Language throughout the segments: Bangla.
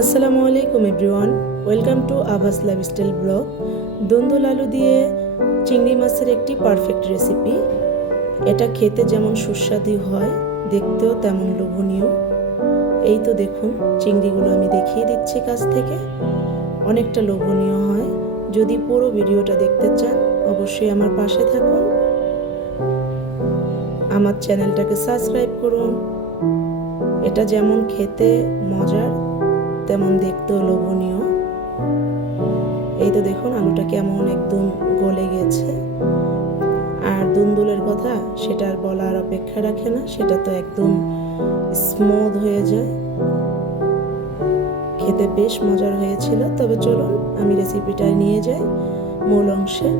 আসসালামু আলাইকুম এভরিওয়ান, ওয়েলকাম টু আভাস লাইফস্টাইল ব্লগ। দুন্দুল আলু দিয়ে চিংড়ি মাছের একটি পারফেক্ট রেসিপি। এটা খেতে যেমন সুস্বাদু হয়, দেখতেও তেমন লোভনীয়। এই তো দেখুন, চিংড়িগুলো আমি দেখিয়ে দিচ্ছি কাছ থেকে। অনেকটা লোভনীয় হয়। যদি পুরো ভিডিওটা দেখতে চান অবশ্যই আমার পাশে থাকুন, আমার চ্যানেলটাকে সাবস্ক্রাইব করুন। এটা যেমন খেতে মজার তেমন দেখতেও লোভনীয়। এই তো দেখুন আলুটা কেমন একদম গলে গেছে। আর দুন্দুলের কথা সেটা আর বলার অপেক্ষা রাখে না, সেটা তো একদম স্মুথ হয়ে যায়। খেতে বেশ মজার হয়েছিল। তবে চলুন আমি রেসিপিটা নিয়ে যাই মূল অংশে।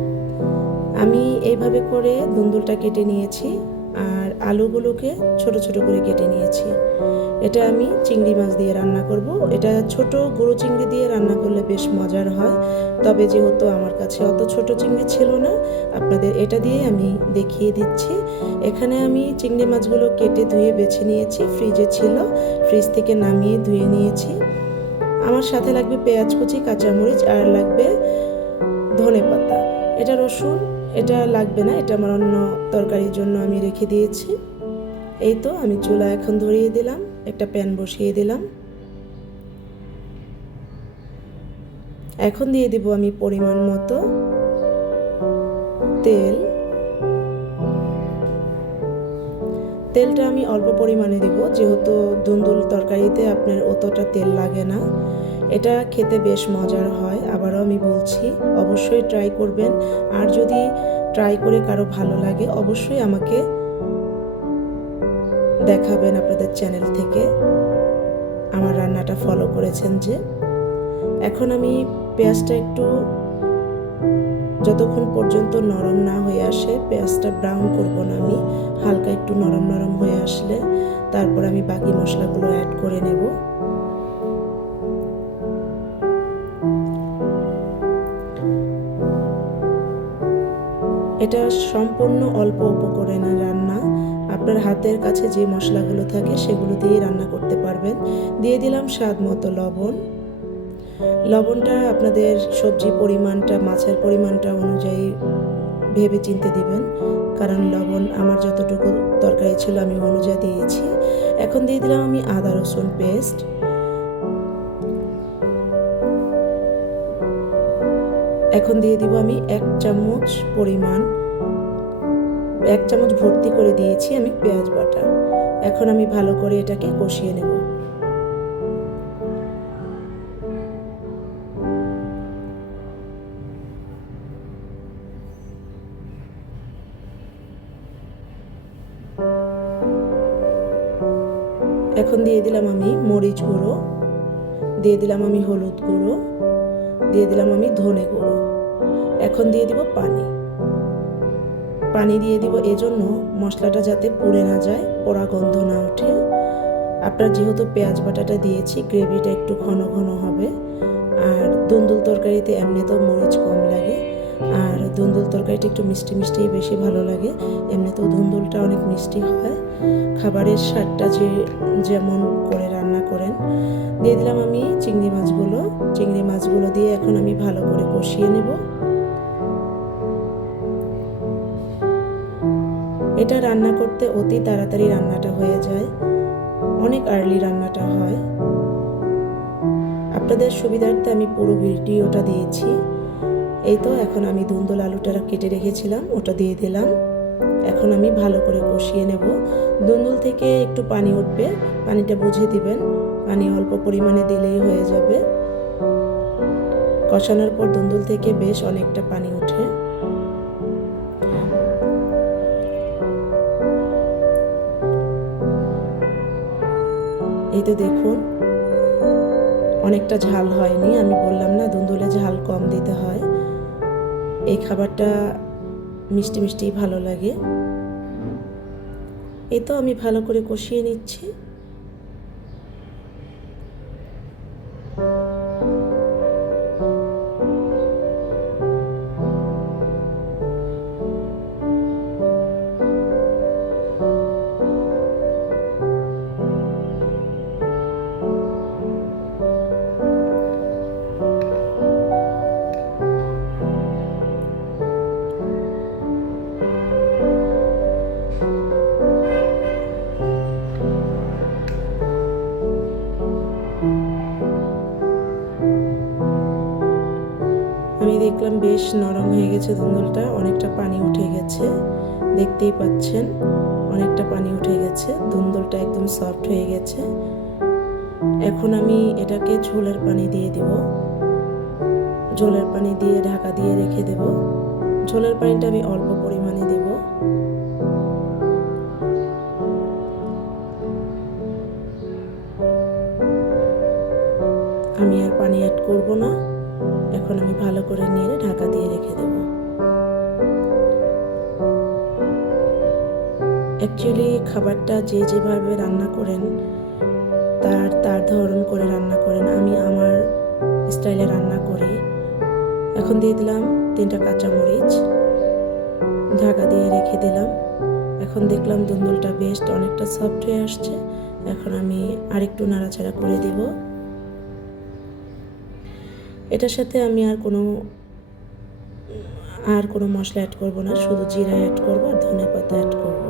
আমি এইভাবে করে দুন্দুলটা কেটে নিয়েছি আর আলুগুলোকে ছোট ছোট করে কেটে নিয়েছি। এটা আমি চিংড়ি মাছ দিয়ে রান্না করব। এটা ছোট গুঁড়ো চিংড়ি দিয়ে রান্না করলে বেশ মজার হয়। তবে যেহেতু আমার কাছে অত ছোট চিংড়ি ছিল না, আপনাদের এটা দিয়ে আমি দেখিয়ে দিচ্ছি। এখানে আমি চিংড়ি মাছগুলো কেটে ধুয়ে বেছে নিয়েছি, ফ্রিজে ছিল, ফ্রিজ থেকে নামিয়ে ধুয়ে নিয়েছি। আমার সাথে লাগবে পেঁয়াজ কুচি, কাঁচামরিচ আর লাগবে ধনেপাতা। এটা রসুন এটা লাগবে না, এটা আমার অন্য তরকারির জন্য আমি রেখে দিয়েছি। এই তো আমি চুলা এখন ধরিয়ে দিলাম, একটা প্যান বসিয়ে দিলাম। এখন দিয়ে দিব আমি পরিমাণ মতো তেল। তেলটা আমি অল্প পরিমাণে দিব, যেহেতু দুন্দুল তরকারিতে আপনার অতটা তেল লাগে না। এটা খেতে বেশ মজার হয়। আবারও আমি বলছি, অবশ্যই ট্রাই করবেন। আর যদি ট্রাই করে কারো ভালো লাগে অবশ্যই আমাকে দেখাবেন আপনাদের চ্যানেল থেকে, আমার রান্নাটা ফলো করেছেন যে। এখন আমি পেঁয়াজটা একটু যতক্ষণ পর্যন্ত নরম না হয়ে আসে, পেঁয়াজটা ব্রাউন করব না আমি, হালকা একটু নরম নরম হয়ে আসলে তারপর আমি বাকি মশলাগুলো অ্যাড করে নেব। এটা সম্পূর্ণ অল্প উপকরণের রান্না। আপনার হাতের কাছে যে মশলাগুলো থাকে সেগুলো দিয়ে রান্না করতে পারবেন। দিয়ে দিলাম স্বাদ মতো লবণ। লবণটা আপনাদের সবজি পরিমাণটা, মাছের পরিমাণটা অনুযায়ী ভেবে চিনতে দিবেন, কারণ লবণ আমার যতটুকু তরকারি ছিল আমি অনুযায়ী দিয়েছি। এখন দিয়ে দিলাম আমি আদা রসুন পেস্ট। এখন দিয়ে দিব আমি 1 চামচ পরিমাণ, 1 চামচ ভর্তি করে দিয়েছি আমি পেঁয়াজ বাটা। এখন আমি ভালো করে এটাকে কষিয়ে নেব। এখন দিয়ে দিলাম আমি মরিচ গুঁড়ো, দিয়ে দিলাম আমি হলুদ গুঁড়ো, দিয়ে দিলাম আমি ধনে গুঁড়ো। এখন দিয়ে দিব পানি। পানি দিয়ে দিব এজন্য মশলাটা যাতে পুড়ে না যায়, পোড়া গন্ধ না ওঠে। আপনার যেহেতু পেঁয়াজ বাটাটা দিয়েছি, গ্রেভিটা একটু ঘন ঘন হবে। আর দুন্দুল তরকারিতে এমনিতেও মরিচ কম লাগে, আর দুন্দুল তরকারিটা একটু মিষ্টি মিষ্টিই বেশি ভালো লাগে। এমনিতেও দুন্দুলটা অনেক মিষ্টি হয়। খাবারের স্বাদটা যেমন করে রান্না করেন। দিয়ে দিলাম আমি চিংড়ি মাছগুলো। চিংড়ি মাছগুলো দিয়ে এখন আমি ভালো করে কষিয়ে নেব। এটা রান্না করতে অতি তাড়াতাড়ি রান্নাটা হয়ে যায়, অনেক আর্লি রান্নাটা হয়। আপনাদের সুবিধার্থে আমি পুরো ভিডিওটা দিয়েছি। এই তো এখন আমি দুন্দুল আলুটা কেটে রেখেছিলাম ওটা দিয়ে দিলাম। এখন আমি ভালো করে কষিয়ে নেব। দুন্দুল থেকে একটু পানি উঠবে, পানিটা বুঝে দিবেন, পানি অল্প পরিমাণে দিলেই হয়ে যাবে। কষানোর পর দুন্দুল থেকে বেশ অনেকটা পানি ওঠে। এই তো দেখুন অনেকটা ঝাল হয়নি, আমি বললাম না দুন্দুলে ঝাল কম দিতে হয়। এই খাবারটা মিষ্টি মিষ্টি ভালো লাগে। এই তো আমি ভালো করে কষিয়ে নিচ্ছি। দেখলাম বেশ নরম হয়ে গেছে ধুন্দুলটা, অনেকটা পানি উঠে গেছে, দেখতেই পাচ্ছেন অনেকটা পানি উঠে গেছে, ধুন্দুলটা একদম সফট হয়ে গেছে। এখন আমি এটাকে ঝোলের পানি দিয়ে দিব, ঝোলের পানি দিয়ে ঢাকা দিয়ে রেখে দেব। ঝোলের পানিটা আমি অল্প পরিমাণে দেব। আমি আর পানি অ্যাড করব না, এখন আমি ভালো করে নেড়ে ঢাকা দিয়ে রেখে দেব। অ্যাকচুয়ালি খাবারটা যে যেভাবে রান্না করেন তার ধরন করে রান্না করেন, আমি আমার স্টাইলে রান্না করি। এখন দিয়ে দিলাম 3টা কাঁচামরিচ, ঢাকা দিয়ে রেখে দিলাম। এখন দেখলাম ধুন্দুলটা বেশ অনেকটা সফট হয়ে আসছে, এখন আমি আরেকটু নাড়াচাড়া করে দেব। এটার সাথে আমি আর কোনো মশলা অ্যাড করব না, শুধু জিরা অ্যাড করব আর ধনেপাতা অ্যাড করব।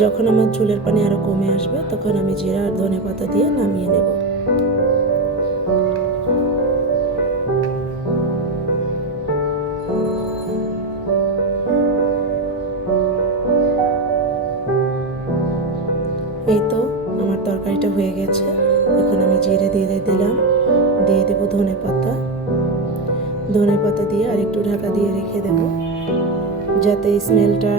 যখন আমার ঝোলের পানি আরও কমে আসবে তখন আমি জিরা আর ধনেপাতা দিয়ে নামিয়ে নেব। এই তো আমার তরকারিটা হয়ে গেছে, এখন আমি জিরে দিয়ে দিলাম, দিয়ে দেবো ধনেপাতা দিয়ে আর একটু ঢাকা দিয়ে রেখে দেব, যাতে স্মেলটা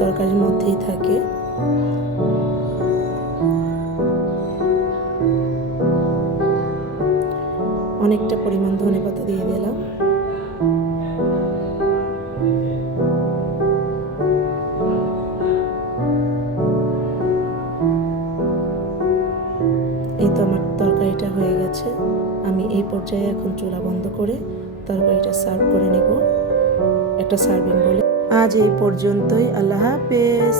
তরকারির মধ্যেই থাকে। অনেকটা পরিমাণ ধনেপাতা দিয়ে দিলাম। এই তো আমার তরকারিটা হয়ে গেছে, আমি এই পর্যায়ে এখন চুলা বন্ধ করে তরকারিটা সার্ভ করে নেব একটা সার্ভিং বলে। আজ এই পর্যন্তই, আল্লাহ হাফেজ।